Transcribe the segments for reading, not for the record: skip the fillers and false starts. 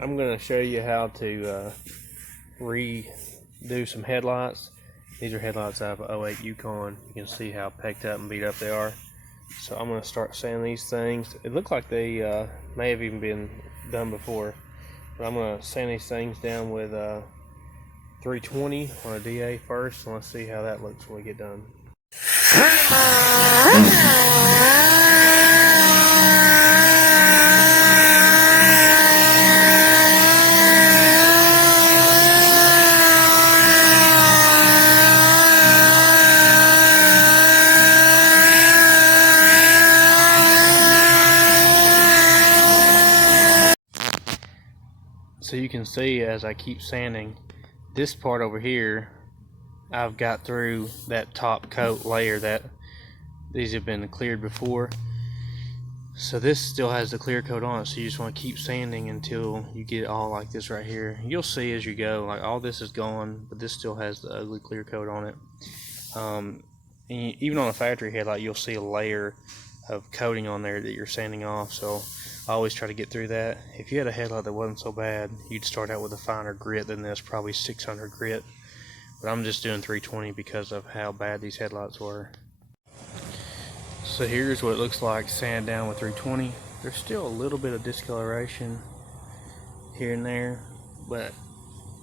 I'm going to show you how to redo some headlights. These are headlights out of an 08 Yukon. You can see how pecked up and beat up they are. So I'm going to start sanding these things. It looked like they may have even been done before, but I'm going to sand these things down with 320 on a DA first, and let's see how that looks when we get done. So you can see as I keep sanding, this part over here, I've got through that top coat layer that these have been cleared before. So this still has the clear coat on it, so you just want to keep sanding until you get it all like this right here. You'll see as you go, like all this is gone, but this still has the ugly clear coat on it. And even on a factory headlight, you'll see a layer of coating on there that you're sanding off. So I always try to get through that. If you had a headlight that wasn't so bad, you'd start out with a finer grit than this, probably 600 grit. But I'm just doing 320 because of how bad these headlights were. So here's what it looks like sand down with 320. There's still a little bit of discoloration here and there, but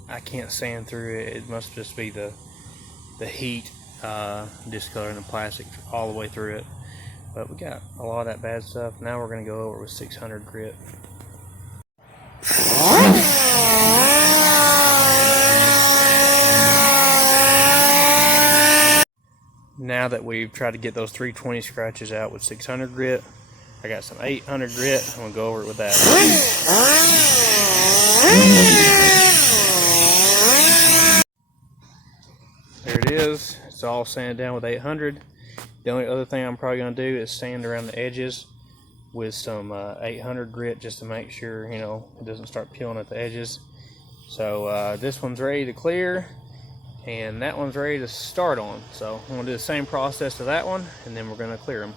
I can't sand through it. It must just be the heat discoloring the plastic all the way through it. But we got a lot of that bad stuff. Now we're going to go over it with 600 grit. Now that we've tried to get those 320 scratches out with 600 grit, I got some 800 grit. I'm going to go over it with that. There it is. It's all sanded down with 800. The only other thing I'm probably going to do is sand around the edges with some 800 grit just to make sure, you know, it doesn't start peeling at the edges. So this one's ready to clear, and that one's ready to start on. So I'm going to do the same process to that one, and then we're going to clear them.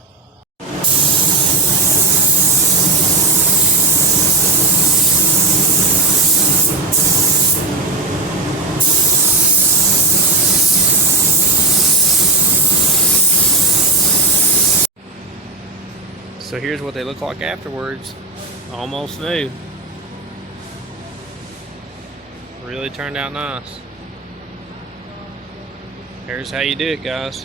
So here's what they look like afterwards. Almost new. Really turned out nice. Here's how you do it, guys.